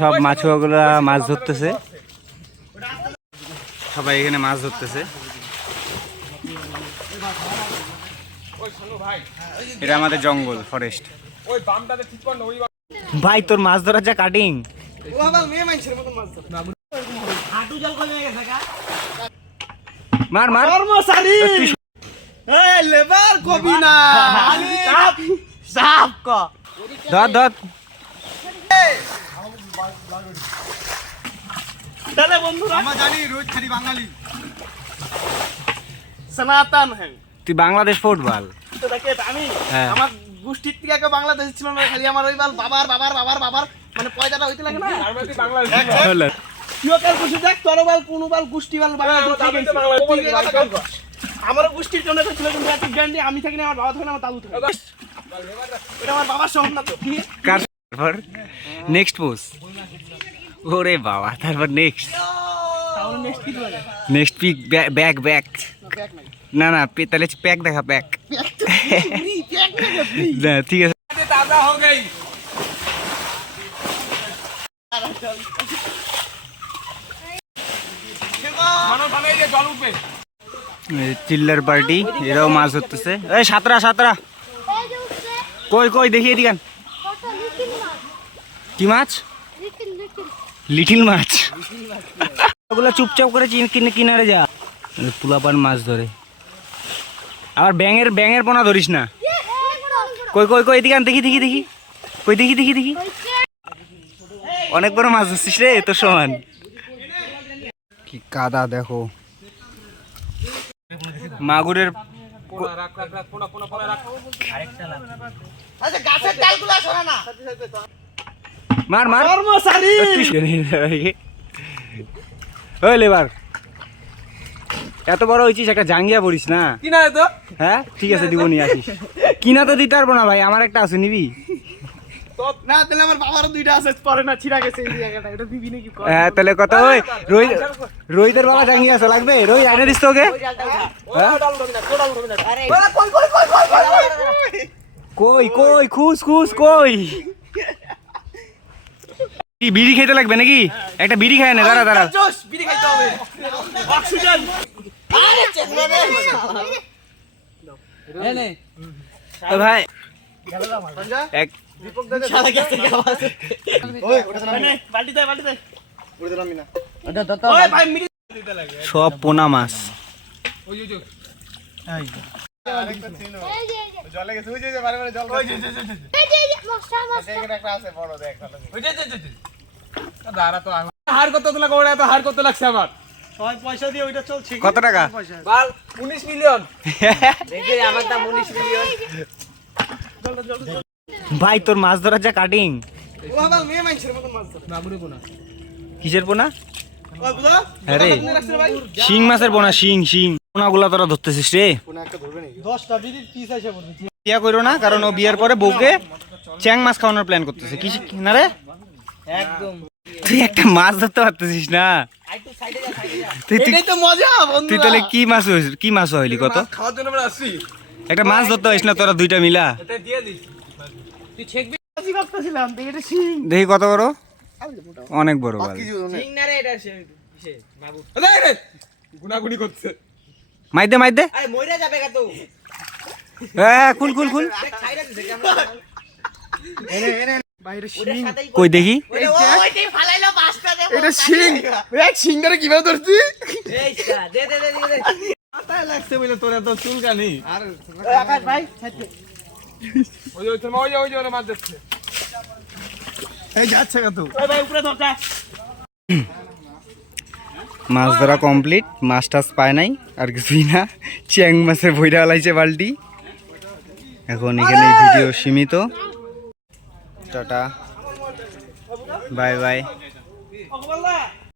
সব মাছুয়াগুলা মাছ ধরতেছে, সবাই এখানে মাছ ধরতেছে। এটা আমাদের জঙ্গল, ফরেস্ট। ভাই তোর মাছ ধরার যা কাটিং, মার মার লেবার কবি না ধর ধর। তাহলে বন্ধুরা আমরা জানি রোজ খালি বাঙালি সনাতন হ্যাঁ। তুই বাংলাদেশ ফুটবল তো দেখে আমি আমার গোষ্ঠীর থেকে কেউ বাংলাদেশ ছিল না, খালি আমার ওই বাবার বাবার বাবার বাবার মানে পয়দাটা হইতে লাগে না। আর মানে বাংলাদেশ তুইও কাল বসে দেখ তোর বাল কোন বাল গোষ্ঠী বাল বাংলাদেশ আমার গোষ্ঠীর জন্য ছিল কিন্তু এত জ্ঞান দিয়ে আমি থাকি না, আমার বাবা থাকে না, আমার দাদু থাকে। এটা আমার বাবার শহর না তো। তারপর নেক্সট পোস্ট, ওরে বাবা, তারপর নেক্সট তাহলে নেক্সট কি হবে? নেক্সট পিক ব্যাক ব্যাক না না তাহলে প্যাক দেখা প্যাক না ঠিক আছে। ताजा हो गई চিল্লার পার্টি, এরাও মাছ ধরতেছে। এই সাতরা সাতরা কই কই দেখি এদিকে। কি মাছ? লিটিল মাছ। ওগুলো চুপচাপ করে কিনারে যা, পুলাপান মাছ ধরে। আবার ব্যাঙের পোনা ধরিস না। কই কই কই এদিকে দেখি দেখি দেখি কই দেখি দেখি দেখি। অনেক বড় মাছ ধরছিস রে তোর সমান। কি কাদা দেখো, মাগুরের মার মার ওই লেবার এত বড় হয়েছিস, একটা জাঙ্গিয়া পড়িস না। কিনা তো হ্যাঁ ঠিক আছে দিব, নিয়ে আসিস। কিনা তো দিতে পারবো না ভাই, আমার একটা আছে, নিবি? না তাহলে আমার বাবারও দুইটা আছে, পরে না ছিড়া গেছে এই জায়গাটা, এটা দিবি নাকি? হ্যাঁ তাহলে কত? ওই রোহিতের বাবা জাঙ্গিয়া আছে, লাগবে? রোহিত আইনে দিস তো ওকে। কই কই খুশ খুশ কই? বিড়ি খেতে লাগবে নাকি? একটা বিড়ি খায় না, দাঁড়া দাঁড়া। বিড়ি খাইতে হবে, অক্সিজেন। আরে চেকনা রে এই নে ও ভাই এক দীপক দাদা শালা গেছে আওয়াজ। ওই ওটা না বালতি দে বালতি দে, ওরে দিলাম না ওটা দাদা। ওই ভাই মিড়ি দিতে লাগে সব পোনা মাছ। ওই যে এই আরেকটা ছিল জলে গেছে, ওই যে বারে বারে জল, ওই যে এই যে মশা মশা এখানে একটা আছে বড়, দেখ ওই যে দাঁড়া তো হার কত তোলা কোড়া, তো হার কত লাগছে আমার সবাই পয়সা দিয়ে ওইটা চলছে। কত টাকা? বাল 19 মিলিয়ন দেখে আমার দাম 19 মিলিয়ন। ভাই তোর মাছ ধরার যা কাটিং, ও বাল মেয়ে মাইছের মত মাছ ধর মাগুরে পোনা। কিসের পোনা? ওই বুঝা আরে ভাই শিং মাছের পোনা, শিং শিং পোনাগুলা তোরা ধরতেছিস রে। পোনা একটা ধরবে নাকি? 10টা বিড়ির পিস আইসা পড়বে। বিয়া করো না, কারণ ও বিয়ার পরে বউকে চ্যাং মাছ খাওয়ানোর প্ল্যান করতেছে। কি না রে একদম তুই একটা মাছ ধরতে পারতেছিস না? একটু সাইডে যা সাইডে যা, তুই এটাই তো মজা বন্ধু। তুই তাহলে কি মাছ হইলি? কত খাওয়ার জন্য আমরা আসছি, একটা মাছ ধরতে হইস না তোরা দুইটা মিলা? এটা দিয়ে দিস তুই ছেকবি। আজি ভাবতেছিলাম এটা শিং, দেখি কত বড়, অনেক বড় বল। শিং না রে, এটা সে বাবু আরে রে গুনাগুনি করছে। মাইদে মাইদে, আরে মইরা যাবে গা তো। হ্যাঁ খুল খুল খুল। দেখ ছাইরা দিছে কেমন এনে এনে বাইরে শিং কই দেখি। ওইটাই ফালাইলো পাঁচটা দে, এটা শিং। এক শিংটারে কিভাবে ধরছি? এই দে দে দে দে মাথায় লাগছে বলে তোর এত চুলকানি। আর আকাশ ভাই ছাইতে ওই ওই তোমা ওই ওই মাছ দিচ্ছে, এই যাচ্ছে কত। ওই ভাই উপরে ধর যা। মাছ ধরা কমপ্লিট, মাছ টাছ পায় নাই আর কিছুই না। চ্যাং মাছের ভইরা লাইছে বালতি। এখন এখানে ভিডিও সীমিত। Tata bye bye.